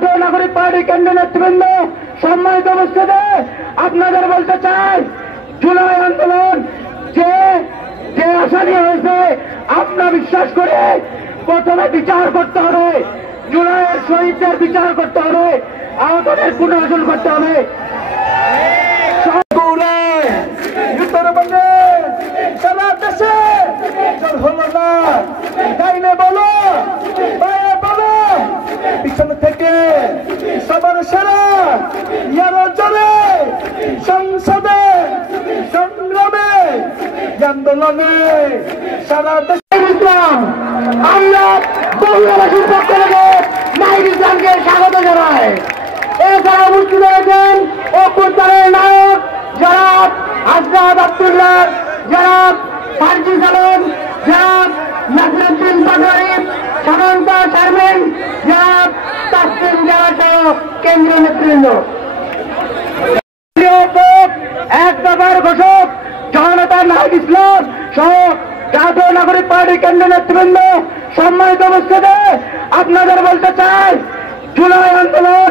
জাতীয় নাগরিক পার্টি কেন্দ্রীয় নেতৃবৃন্দ, সম্মানিত উপস্থিতি, আপনাদের বলতে চাই, জুলাই আন্দোলন যে যে আশা নিয়ে হয়েছে, আপনারা বিশ্বাস করে প্রথমে বিচার করতে হবে, জুলাইয়ের শহীদদের বিচার করতে হবে, আহতদের পুনর্বাসন করতে হবে। উত্তরবঙ্গে সারা দেশে হলো না, ডাইনে বলো বাইরে বলো, পিছন থেকে সবার সেরা ইয়ারো জলে সংসদে সংগ্রামে আন্দোলনে সারা দেশে ইসলাম, আমরা বাংলাদেশের পক্ষ থেকে নাহিদ ইসলামকে স্বাগত জানাই। এছাড়া উপস্থিত রয়েছেন অভ্যুত্থানের নায়ক জনাব হাজরাত আব্দুল্লাহ, জনাব ফারজিস আলম, জনাব নাসিরউদ্দিন পাটোয়ারি, সাধারণত চেয়ারম্যান জনাব তাসলিম জানা সহ কেন্দ্রীয় নেতৃবৃন্দ। এক দফার ঘোষক জননেতা নাহিদ ইসলাম সহ জাতীয় নাগরিক পার্টি কেন্দ্রীয় নেতৃবৃন্দ, সম্মানিত উপস্থিতি, আপনাদের বলতে চাই, জুলাই আন্দোলন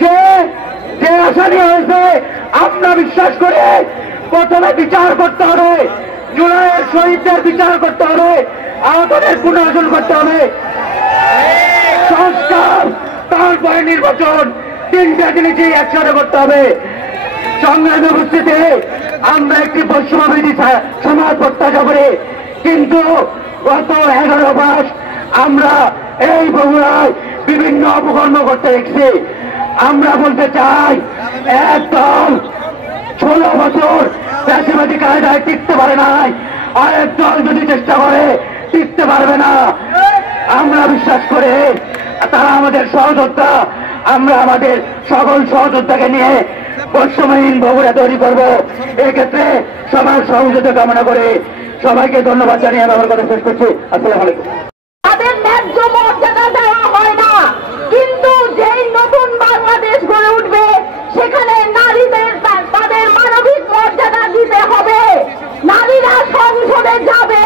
যে যে আশা নিয়ে হয়েছে, আপনারা বিশ্বাস করে প্রথমে বিচার করতে হবে, জুলাইয়ের শহীদদের বিচার করতে হবে, আহতদের পুনর্বাসন করতে হবে, সংস্কার, তারপরে নির্বাচন, তিনটা জিনিসই একসাথে করতে হবে। সংগ্রামী উপস্থিতি, আমরা একটি বৈষম্যবিধি সমাজ প্রত্যাশা করি, কিন্তু গত 11 মাস আমরা এই বগুড়ায় বিভিন্ন অপকর্ম করতে দেখছি। আমরা বলতে চাই, একদল 16 বছর ফ্যাসিবাদী কায়দায় টিকতে পারে নাই, আরেক দল যদি চেষ্টা করে টিকতে পারবে না। আমরা বিশ্বাস করে তারা আমাদের সহযোদ্ধা, আমরা আমাদের সকল সহযোদ্ধাকে নিয়ে বৈষম্যহীন বগুড়া তৈরি করব। এক্ষেত্রে সবার সহযোগিতা কামনা করে সবাইকে ধন্যবাদ জানিয়ে আমি আমার কথা শেষ করছি। আসসালামু আলাইকুম। তাদের ন্যায্য মর্যাদা দেওয়া হয় না, কিন্তু যেই নতুন বাংলাদেশ গড়ে উঠবে সেখানে নারীদের তাদের মানবিক মর্যাদা দিতে হবে। নারীরা সংসদে যাবে,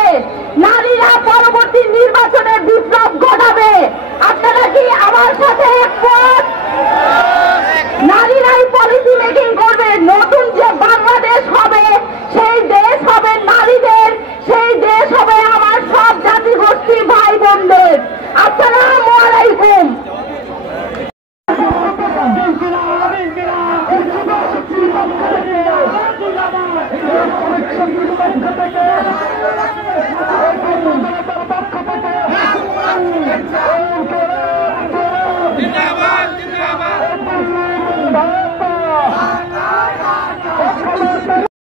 নারীরা পরবর্তী নির্বাচনে বিপ্লব ঘটাবে। আপনারা কি আমার সাথে একমত? নারীরাই পলিসি মেকিং করবে। নতুন যে বাংলাদেশ হবে, সেই দেশ হবে নারীদের, সেই দেশ হবে আমার সব জাতি গোষ্ঠী ভাই বোনদের। আসসালামু আলাইকুম।